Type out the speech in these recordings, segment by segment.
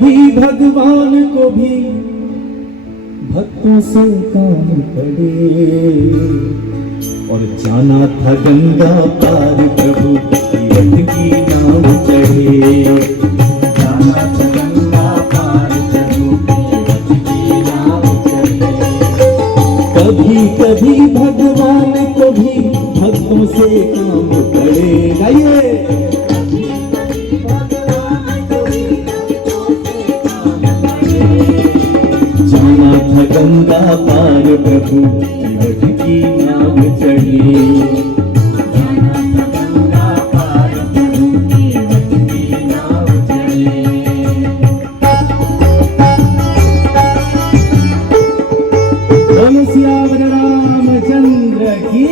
कभी भगवान को भी भक्तों से काम पड़े, और जाना था गंगा पार प्रभु तीरथ की नाव चढ़े। जाना था गंगा पार प्रभु तीरथ की नाव चढ़े। कभी कभी भगवान को भी भक्तों से काम पड़े। गाइए। जाना था गंगा पार प्रभु तीरथ की नाव चढ़े। जाना था गंगा पार प्रभु तीरथ की नाव चढ़े। बोलो सियावर रामचंद्र की।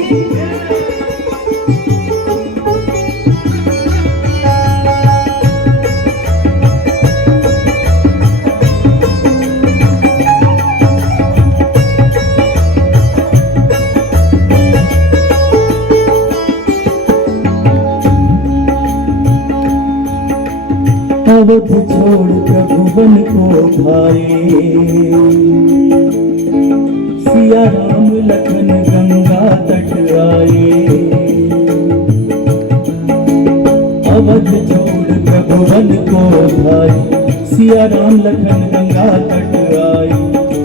अवध छोड़ प्रभु वन को भाए, सिया राम लखन गंगा तट आए। अवध छोड़ प्रभु वन को भाए, सिया राम लखन गंगा तट आए।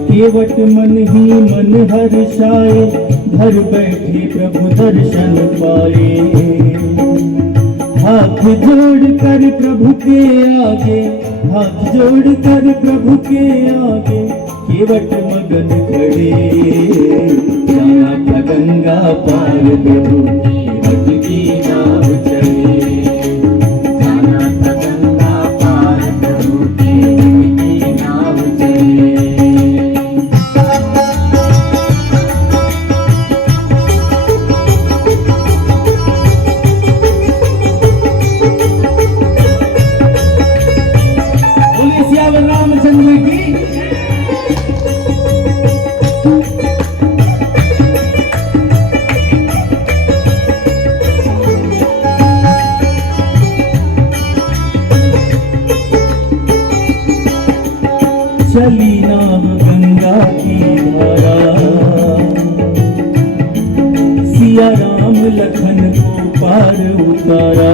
केवट मन ही मन हर्षाए, घर बैठे प्रभु दर्शन पाए। हाथ जोड़ कर प्रभु के आगे, हाथ जोड़ कर प्रभु के आगे, केवट मगन खड़े। जाना था गंगा पार प्रभु तीरथ की नाव चढ़े। जाना था गंगा पार प्रभु तीरथ की नाव चढ़े। रामचंद्र की। चली नाव गंगा की धारा, सिया राम लखन को पार उतारा।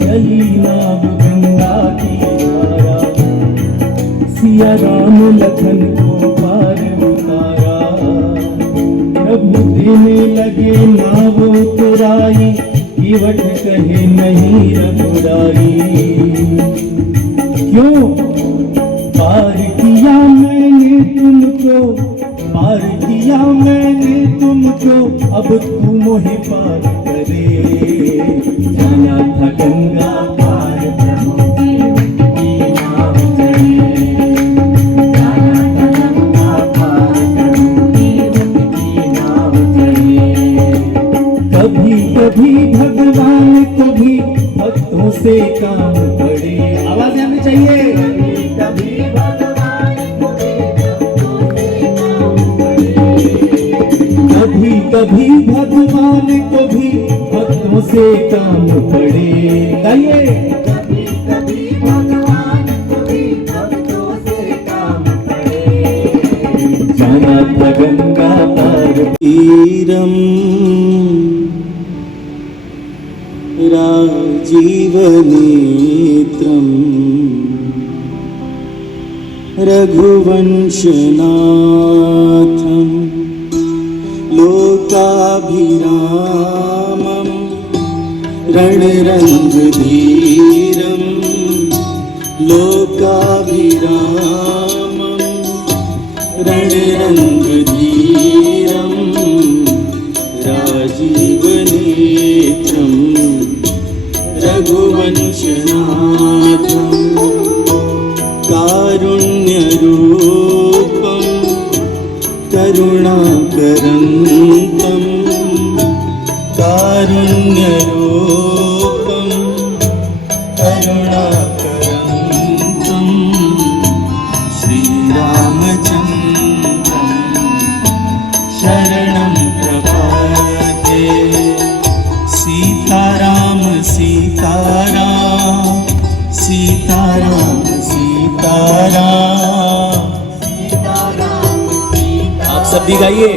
चली नाव गंगा की धारा, सिया राम लखन को पार उतारा। प्रभु देने लगे नाव तुराई, केवट कहे नहीं रघुराई। क्यों पार किया मैंने तुमको, पार किया मैंने तुमको, अब तू मोहे पार करे। जाना था गंगा पार प्रभु तीरथ की नाव चढ़े। जाना था गंगा पार प्रभु तीरथ की नाव चढ़े। कभी कभी भगवान को भी भक्तों से काम पड़े। आवाज आनी चाहिए। कभी भगवान को भी भक्तों से काम पड़े। कभी कभी भगवान को भी भक्तों से काम पड़े। गाइए। कभी कभी भगवान को भी भक्तों से काम पड़े। जाना था गंगा पार तीरम राजीवनेत्रम रघुवंशनाथं लोकाभिरामं रणरङ्गधीरं लोकाभिरामं रणरङ्गधीरं राजीवनेत्रं रघुवंशनाथं कारुण्यरूपं करुणाकरन्तं कारुण्यरूपं करुणाकरन्तं श्रीरामचन्द्रं शरणं प्रपद्ये। सीताराम सीताराम सीताराम। आप सब भी गाइए।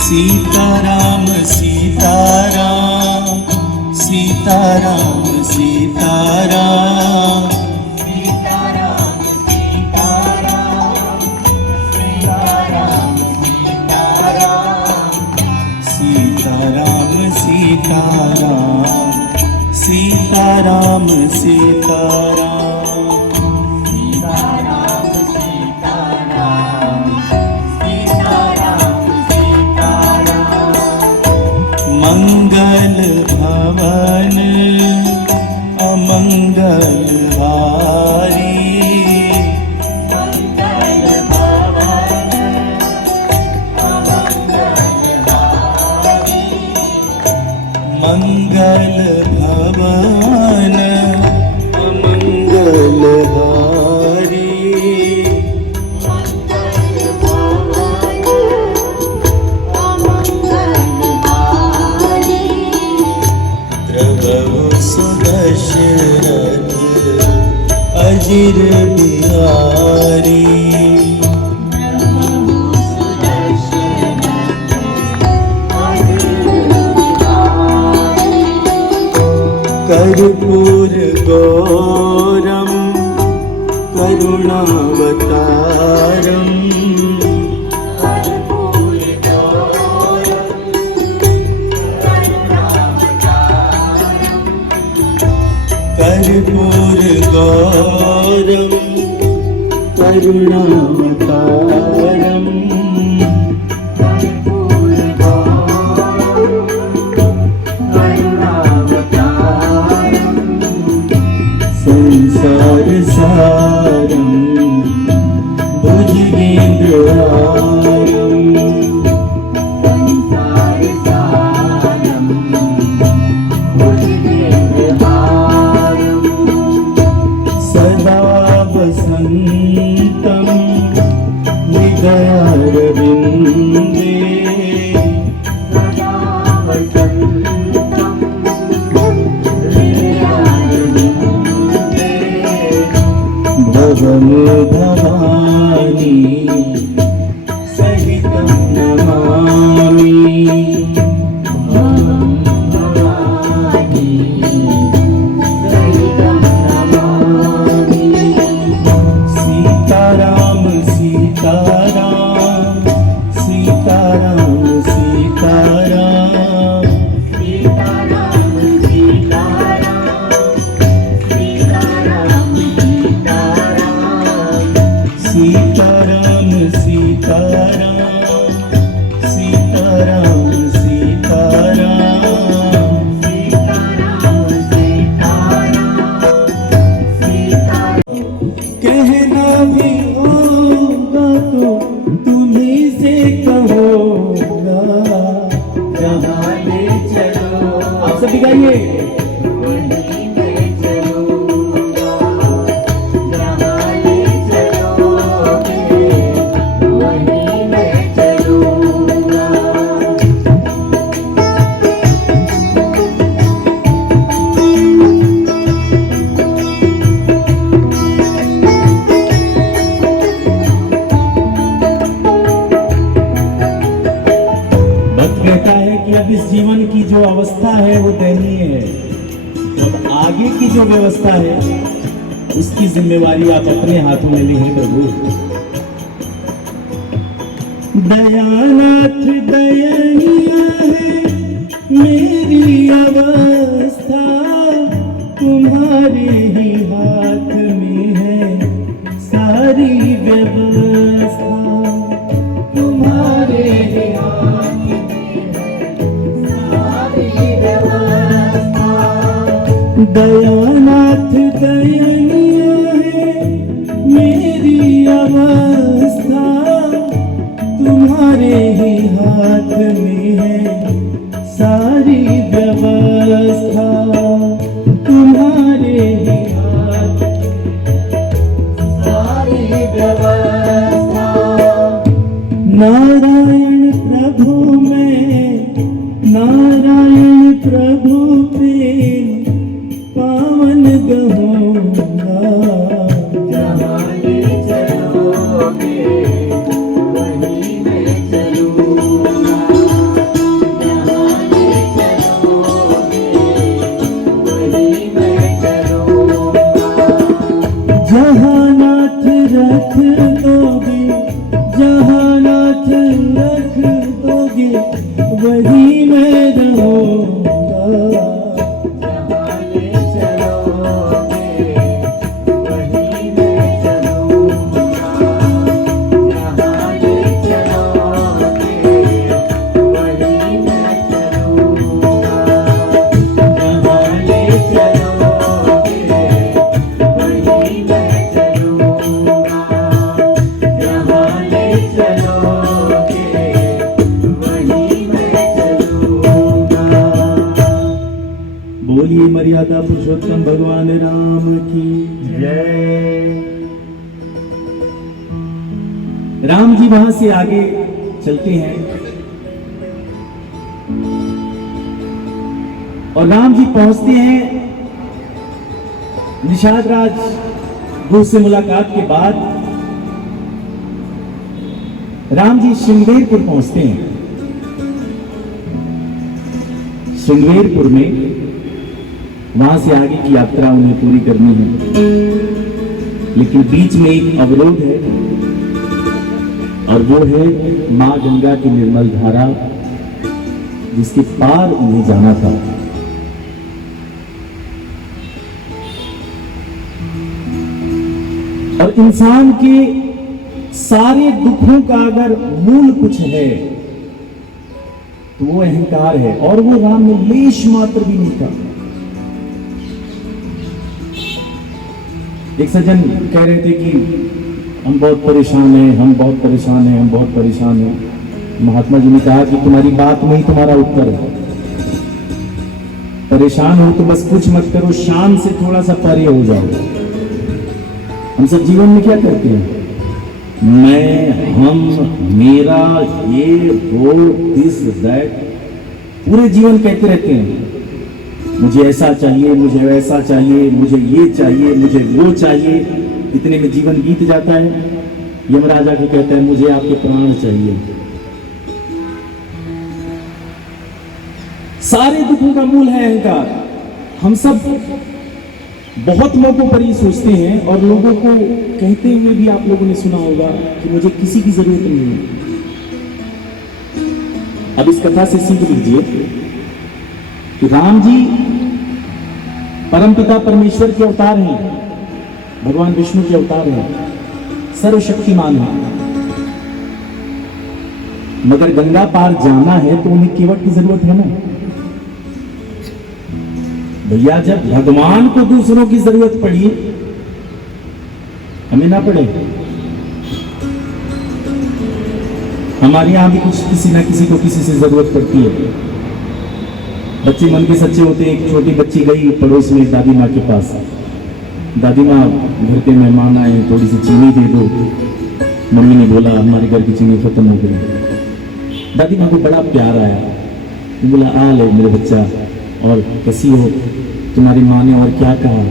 सीताराम सीताराम सीताराम सीताराम सीताराम सीताराम सीताराम मंगल भवन अमंगल हारी। मंगल भवन अमंगल हारी। प्रभु सुदशरथ अजिर बिहारी। कर्पूर गौरम करुणावतारम। कर्पूर गौरम करुणावतारम। संसार सारम भुजगेन्द्रहारम। संसार सारम भुजगेन्द्रहारम। सदा वसन्तं हृदयारविन्दे। भवन भवानी सहितं नमामि। भवन भवानी सहितं नमामि। सीताराम सीताराम सीताराम सीताराम सीताराम सीताराम सीताराम कहना भी होगा तो तुम्हीं से कहोगा। जहाँ ले चलो आप सभी गाइए। कहता है कि अब इस जीवन की जो अवस्था है वो दयनीय है, तो आगे की जो व्यवस्था है उसकी जिम्मेवारी आप अपने हाथों में लें प्रभु। दयानाथ दयनीय है मेरी अवस्था, तुम्हारे ही हाथ में है सारी व्यवस्था। तुम्हारे ही हाथ में दयानाथ दयनीय है मेरी अवस्था, तुम्हारे ही हाथ में है सारी व्यवस्था। तुम्हारे ही हाथ सारी व्यवस्था। नारायण प्रभु में नारायण प्रभु प्रेम बोलिए मर्यादा पुरुषोत्तम भगवान राम की जय। राम जी वहां से आगे चलते हैं और राम जी पहुंचते हैं निषाद राज गुरु से मुलाकात के बाद। राम जी श्रृंगेरपुर पहुंचते हैं। श्रृंगेरपुर में वहां से आगे की यात्रा उन्हें पूरी करनी है, लेकिन बीच में एक अवरोध है और वो है मां गंगा की निर्मल धारा, जिसके पार उन्हें जाना था। और इंसान के सारे दुखों का अगर मूल कुछ है तो वो अहंकार है, और वो राम में लेश मात्र भी नहीं था। एक सज्जन कह रहे थे कि हम बहुत परेशान हैं, हम बहुत परेशान हैं, हम बहुत परेशान हैं। महात्मा जी ने कहा कि तुम्हारी बात में ही तुम्हारा उत्तर है। परेशान हो तो बस कुछ मत करो, शान से थोड़ा सा परे हो जाओ। हम सब जीवन में क्या करते हैं? मैं, हम, मेरा, ये, वो, दिस, दैट, पूरे जीवन कहते रहते हैं मुझे ऐसा चाहिए, मुझे वैसा चाहिए, मुझे ये चाहिए, मुझे वो चाहिए। इतने में जीवन बीत जाता है। यमराज आके कहता है मुझे आपके प्राण चाहिए। सारे दुखों का मूल है अहंकार। हम सब बहुत लोगों पर ये सोचते हैं और लोगों को कहते हुए भी आप लोगों ने सुना होगा कि मुझे किसी की जरूरत नहीं है। अब इस कथा से सीख लीजिए कि राम जी परमपिता परमेश्वर के अवतार हैं, भगवान विष्णु के अवतार हैं, सर्वशक्तिमान हैं। मगर गंगा पार जाना है तो उन्हें केवट की जरूरत है ना भैया। जब भगवान को दूसरों की जरूरत पड़ी, हमें ना पड़े? हमारे यहां भी कुछ किसी ना किसी को किसी से जरूरत पड़ती है। बच्चे मन के सच्चे होते। एक छोटी बच्ची गई पड़ोस में दादी माँ के पास। दादी माँ घर के मेहमान आए, थोड़ी सी चीनी दे दो। मम्मी ने बोला हमारे घर की चीनी खत्म हो गई। दादी माँ को बड़ा प्यार आया, बोला आ ले मेरे बच्चा, और कैसी हो? तुम्हारी माँ ने और क्या कहा?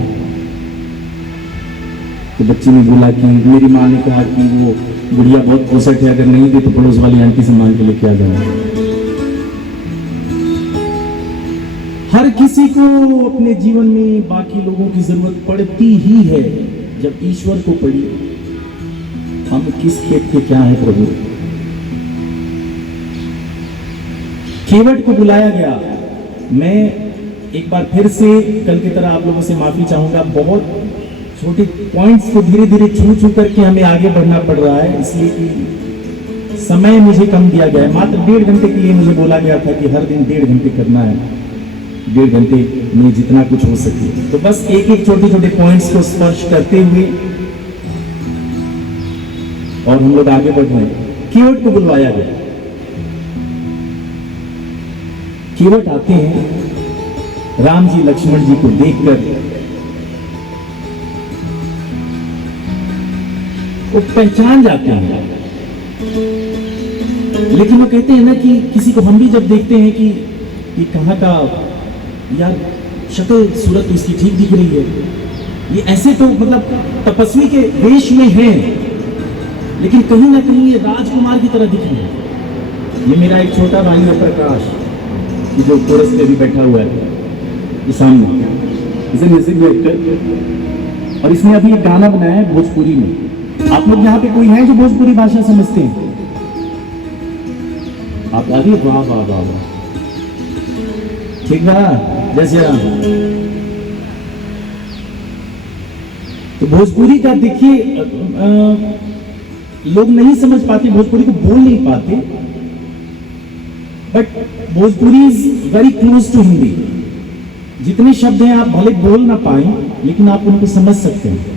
तो बच्ची ने बोला कि मेरी माँ ने कहा कि वो गुड़िया बहुत पोसट है, अगर नहीं दे तो पड़ोस वाली आंटी से मांग के लेके आ जाना। हर किसी को अपने जीवन में बाकी लोगों की जरूरत पड़ती ही है। जब ईश्वर को पड़ी, हम किस खेत के क्या है प्रभु? केवट को बुलाया गया। मैं एक बार फिर से कल की तरह आप लोगों से माफी चाहूंगा। बहुत छोटे पॉइंट्स को धीरे धीरे छू छू करके हमें आगे बढ़ना पड़ रहा है, इसलिए कि समय मुझे कम दिया गया है। मात्र 1.5 घंटे के लिए मुझे बोला गया था कि हर दिन 1.5 घंटे करना है। 1.5 घंटे में जितना कुछ हो सके, तो बस एक एक छोटे छोटे पॉइंट्स को स्पर्श करते हुए और हम लोग आगे बढ़ रहे हैं। केवट को बुलवाया गया। केवट आते हैं, राम जी लक्ष्मण जी को देखकर वो पहचान जाते हैं। लेकिन वो कहते हैं ना कि किसी को हम भी जब देखते हैं कि ये कहाँ का, यार शक्ल सूरत तो इसकी ठीक दिख रही है, ये ऐसे तो मतलब तपस्वी के वेश में है, लेकिन कहीं ना कहीं ये राजकुमार की तरह दिख रही है। ये मेरा एक छोटा भाई है प्रकाश, जो कोरस में भी बैठा हुआ है सामने, इसे म्यूजिक डायरेक्टर, और इसने अभी एक गाना बनाया है भोजपुरी में। आप लोग यहाँ पे कोई है जो भोजपुरी भाषा समझते हैं? आप अरे वाह वाह वाह वाह, ठीक बा, जय श्री राम। तो भोजपुरी का देखिए, लोग नहीं समझ पाते, भोजपुरी को बोल नहीं पाते, but Bhojpuri is very close to Hindi. जितने शब्द हैं आप भले बोल ना पाए, लेकिन आप उनको समझ सकते हैं।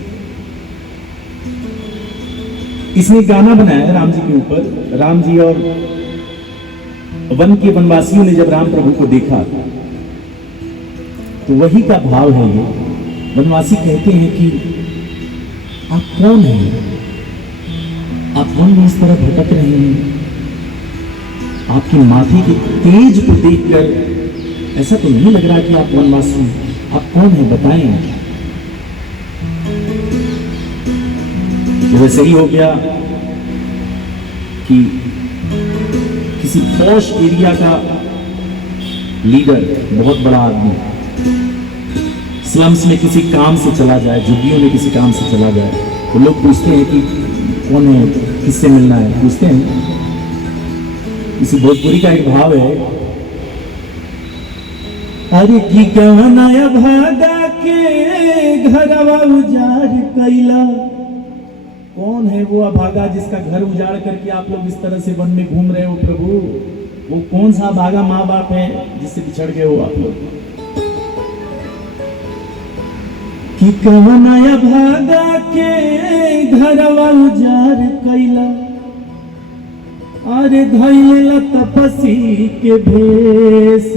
इसने गाना बनाया है राम जी के ऊपर। राम जी और वन के वनवासियों ने जब राम प्रभु को देखा तो वही का भाव है ये। वनवासी कहते हैं कि आप कौन हैं, आप वन में इस तरह भटक रहे हैं, आपकी माथे के तेज को देखकर ऐसा तो नहीं लग रहा कि आप वनवासी, आप कौन हैं बताएं। ये वैसे ही हो गया कि किसी पॉश एरिया का लीडर, बहुत बड़ा आदमी, स्लम्स में किसी काम से चला जाए, झुग्गियों में किसी काम से चला जाए, तो लोग पूछते हैं कि कौन है, किससे मिलना है, पूछते हैं। इसी भोजपुरी का एक भाव है, अरे की कहनाया भागा के घरवा उजाड़ कैला। कौन है वो अभागा जिसका घर उजाड़ करके आप लोग इस तरह से वन में घूम रहे हो प्रभु? वो कौन सा अभागा माँ बाप है जिससे बिछड़ गए हो आप लोग? कि कहनाया भागा के घरवा उजाड़ कैला, अरे धैला तपसी के भेष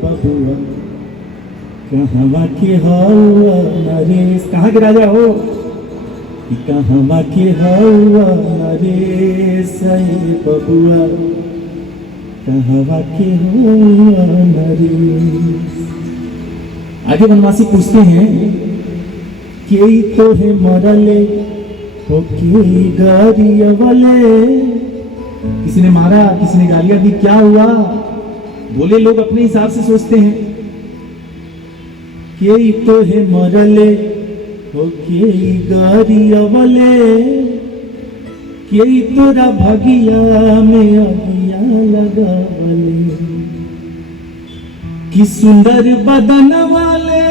बबुआ, कहवा के हौवा नरेश। कहाँ के राजा हो? कि कहवा के हौवा नरेश बबुआ, कहवा के हौवा नरेश। आगे वनवासी पूछते हैं कि तो है मरले हो कि गारिया वाले। किसी ने मारा, किसी ने गालियां दी, क्या हुआ? बोले लोग अपने हिसाब से सोचते हैं कि तो है मरले हो कि गारिया वाले, कि तोरा भगिया में अगिया लगावले। कि सुंदर बदन वाले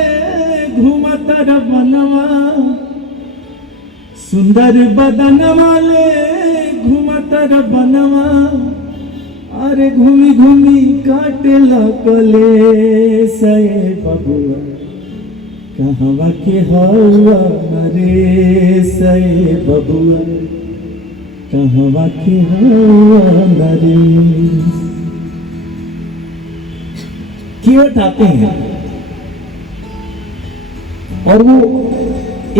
घूमतर बनवा, सुंदर बदन वाले घूमतर बनवा, अरे घूमी घूमी काटे लगले सये बबुआ, कहवा के हौवा नरेश बबुआ, कहवा के हौवा नरेश। कीवर्ड आते हैं और वो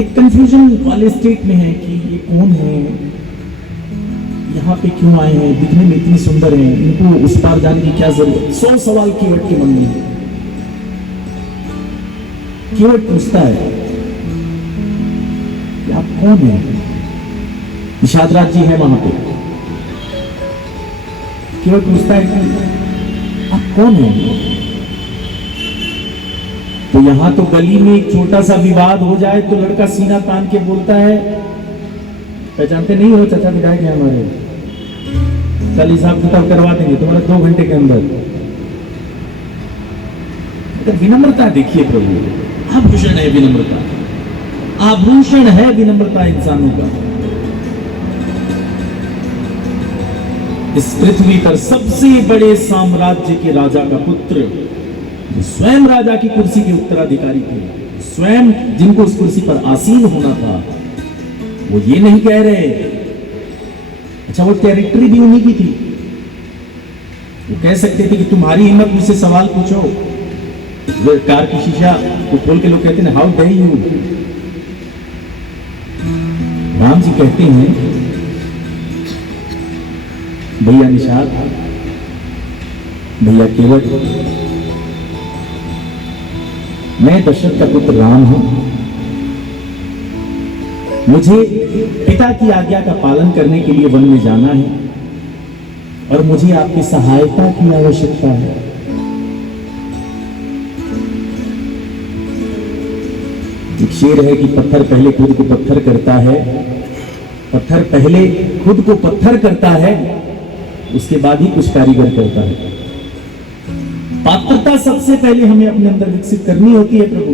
एक कंफ्यूजन वाले स्टेट में है कि ये कौन है, यहाँ पे क्यों आए हैं, दिखने में इतनी सुंदर हैं, इनको उस पार जाने की क्या जरूरत। 100 सवाल कीवर्ड के मन में। कीवर्ड पूछता है कि आप कौन हैं? निषाद राज जी है वहां पे। कीवर्ड पूछता है कि आप कौन हैं? तो यहां तो गली में एक छोटा सा विवाद हो जाए तो लड़का सीना तान के बोलता है, पहचानते नहीं हो चाचा विधायक है हमारे, कल हिसाब किताब करवा देंगे तुम्हारा 2 घंटे के अंदर। विनम्रता देखिए प्रभु, आभूषण है विनम्रता, आभूषण है विनम्रता इंसानों का। इस पृथ्वी पर सबसे बड़े साम्राज्य के राजा का पुत्र, स्वयं राजा की कुर्सी के उत्तराधिकारी थे, स्वयं जिनको उस कुर्सी पर आसीन होना था, वो ये नहीं कह रहे। अच्छा, वो टेरिटरी भी उन्हीं की थी। वो कह सकते थे कि तुम्हारी हिम्मत मुझसे सवाल पूछो। वो कार की शीशा को खोल के लोग कहते हैं how dare you. Ram ji कहते हैं, भैया निषाद, भैया केवट, मैं दशरथ का पुत्र राम हूं, मुझे पिता की आज्ञा का पालन करने के लिए वन में जाना है और मुझे आपकी सहायता की आवश्यकता है। एक शेर है कि पत्थर पहले खुद को पत्थर करता है, पत्थर पहले खुद को पत्थर करता है, उसके बाद ही कुछ कारीगर करता है। पात्रता सबसे पहले हमें अपने अंदर विकसित करनी होती है। प्रभु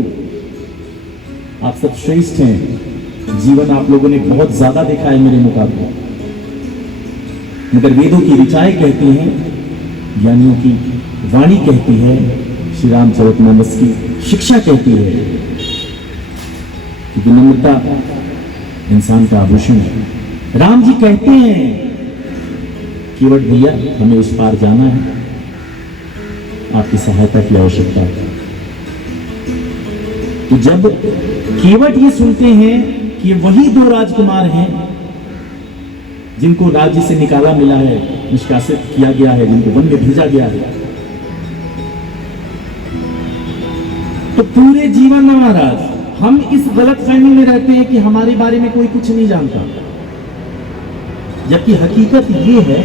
आप सब श्रेष्ठ हैं, जीवन आप लोगों ने बहुत ज्यादा देखा है मेरे मुकाबले, मगर वेदों की ऋचाएं कहती हैं, ज्ञानियों की वाणी कहती है, श्री रामचरितमानस की शिक्षा कहती है कि विनम्रता इंसान का आभूषण है। राम जी कहते हैं केवट भैया हमें उस पार जाना है, आपकी सहायता की आवश्यकता है। तो जब केवट ये सुनते हैं कि वही दो राजकुमार हैं जिनको राज्य से निकाला मिला है, निष्कासित किया गया है, जिनको वन में भेजा गया है, तो पूरे जीवन में महाराज हम इस गलतफहमी में रहते हैं कि हमारे बारे में कोई कुछ नहीं जानता, जबकि हकीकत ये है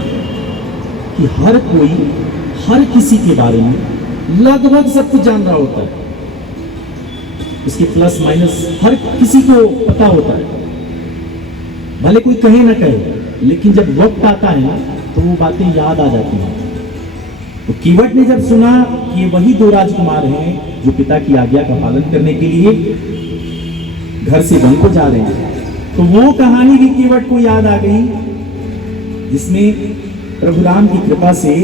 कि हर कोई हर किसी के बारे में लगभग सब कुछ जान रहा होता है, उसके प्लस माइनस हर किसी को पता होता है, भले कोई कहे ना कहे, लेकिन जब वक्त आता है ना तो वो बातें याद आ जाती हैं। तो केवट ने जब सुना कि ये वही दो राजकुमार हैं जो पिता की आज्ञा का पालन करने के लिए घर से वन को जा रहे हैं, तो वो कहानी भी केवट को याद आ गई जिसमें प्रभु राम की कृपा से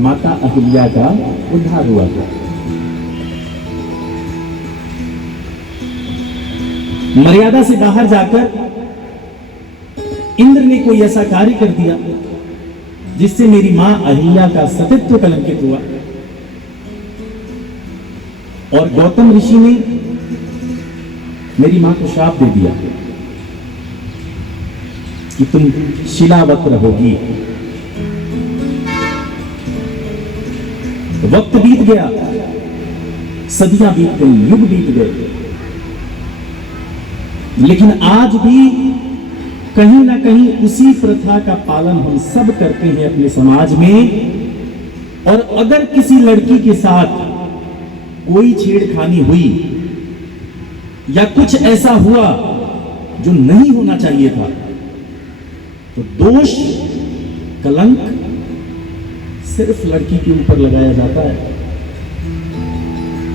माता अहिल्या का उद्धार हुआ था। मर्यादा से बाहर जाकर इंद्र ने कोई ऐसा कार्य कर दिया जिससे मेरी मां अहिल्या का सतीत्व कलंकित हुआ, और गौतम ऋषि ने मेरी मां को श्राप दे दिया कि तुम शिलावत रहोगी। वक्त बीत गया, सदियां बीत गई, युग बीत गए, लेकिन आज भी कहीं ना कहीं उसी प्रथा का पालन हम सब करते हैं अपने समाज में। और अगर किसी लड़की के साथ कोई छेड़खानी हुई या कुछ ऐसा हुआ जो नहीं होना चाहिए था, तो दोष कलंक सिर्फ लड़की के ऊपर लगाया जाता है,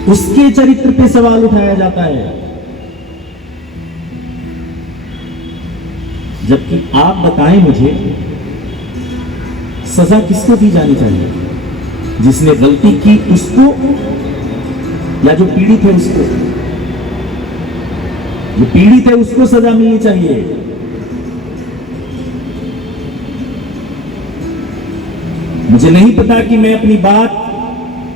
उसके चरित्र पे सवाल उठाया जाता है। जबकि आप बताएं मुझे, सजा किसको दी जानी चाहिए? जिसने गलती की उसको, या जो पीड़ित है उसको? जो पीड़ित है उसको सजा मिलनी चाहिए। मुझे नहीं पता कि मैं अपनी बात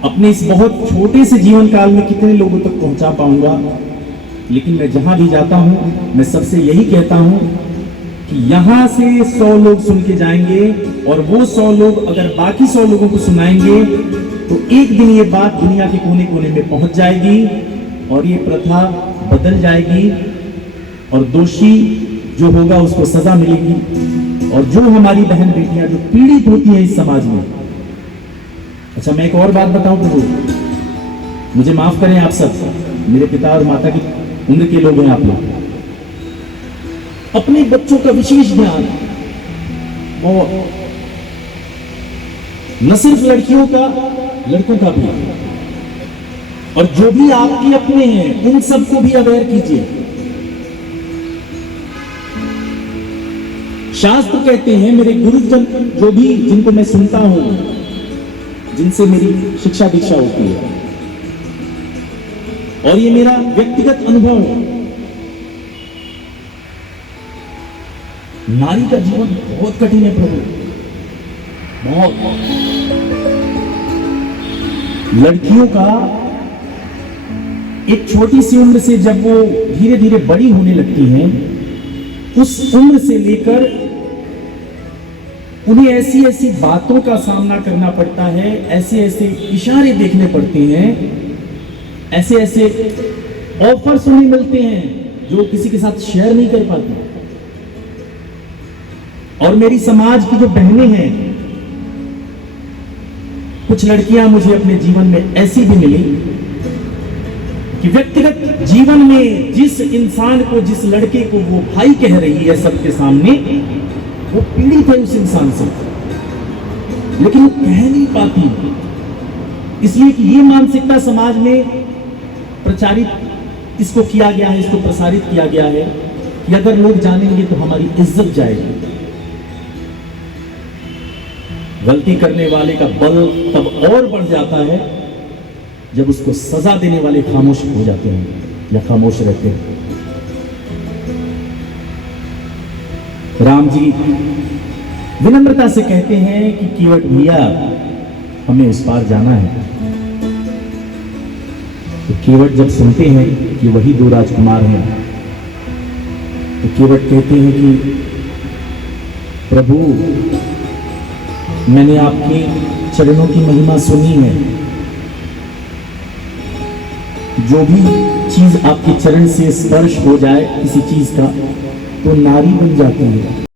अपने इस बहुत छोटे से जीवन काल में कितने लोगों तक पहुंचा पाऊंगा, लेकिन मैं जहां भी जाता हूं मैं सबसे यही कहता हूं कि यहां से 100 लोग सुन के जाएंगे, और वो 100 लोग अगर बाकी 100 लोगों को सुनाएंगे तो एक दिन ये बात दुनिया के कोने कोने में पहुंच जाएगी और ये प्रथा बदल जाएगी, और दोषी जो होगा उसको सजा मिलेगी। और जो हमारी बहन बेटियां जो पीड़ित होती हैं इस समाज में, अच्छा मैं एक और बात बताऊं प्रभु, मुझे माफ करें आप सब, मेरे पिता और माता की उम्र के लोग हैं आप लोग, अपने बच्चों का विशेष ध्यान, और न सिर्फ लड़कियों का, लड़कों का भी, और जो भी आपके अपने हैं उन सबको भी अवेयर कीजिए। शास्त्र कहते हैं, मेरे गुरुजन जो भी जिनको मैं सुनता हूं, जिनसे मेरी शिक्षा दीक्षा होती है, और ये मेरा व्यक्तिगत अनुभव है, नारी का जीवन बहुत कठिन है प्रभु, बहुत। लड़कियों का एक छोटी सी उम्र से जब वो धीरे धीरे बड़ी होने लगती हैं, उस उम्र से लेकर उन्हें ऐसी ऐसी बातों का सामना करना पड़ता है, ऐसे ऐसे इशारे देखने पड़ते हैं, ऐसे ऐसे ऑफर्स उन्हें मिलते हैं जो किसी के साथ शेयर नहीं कर पाती। और मेरी समाज की जो बहनें हैं, कुछ लड़कियां मुझे अपने जीवन में ऐसी भी मिली कि व्यक्तिगत जीवन में जिस इंसान को, जिस लड़के को वो भाई कह रही है सबके सामने, वो पीड़ित है उस इंसान से, लेकिन वो कह नहीं पाती, इसलिए कि ये मानसिकता समाज में प्रचारित इसको किया गया है, इसको प्रसारित किया गया है कि अगर लोग जानेंगे तो हमारी इज्जत जाएगी। गलती करने वाले का बल तब और बढ़ जाता है जब उसको सजा देने वाले खामोश हो जाते हैं या खामोश रहते हैं। राम जी विनम्रता से कहते हैं कि केवट भैया, हमें उस पार जाना है। तो केवट जब सुनते हैं कि वही दो राजकुमार हैं, तो केवट कहते हैं कि प्रभु, मैंने आपके चरणों की महिमा सुनी है, जो भी चीज आपके चरण से स्पर्श हो जाए किसी चीज का, तो नारी बन जाती है।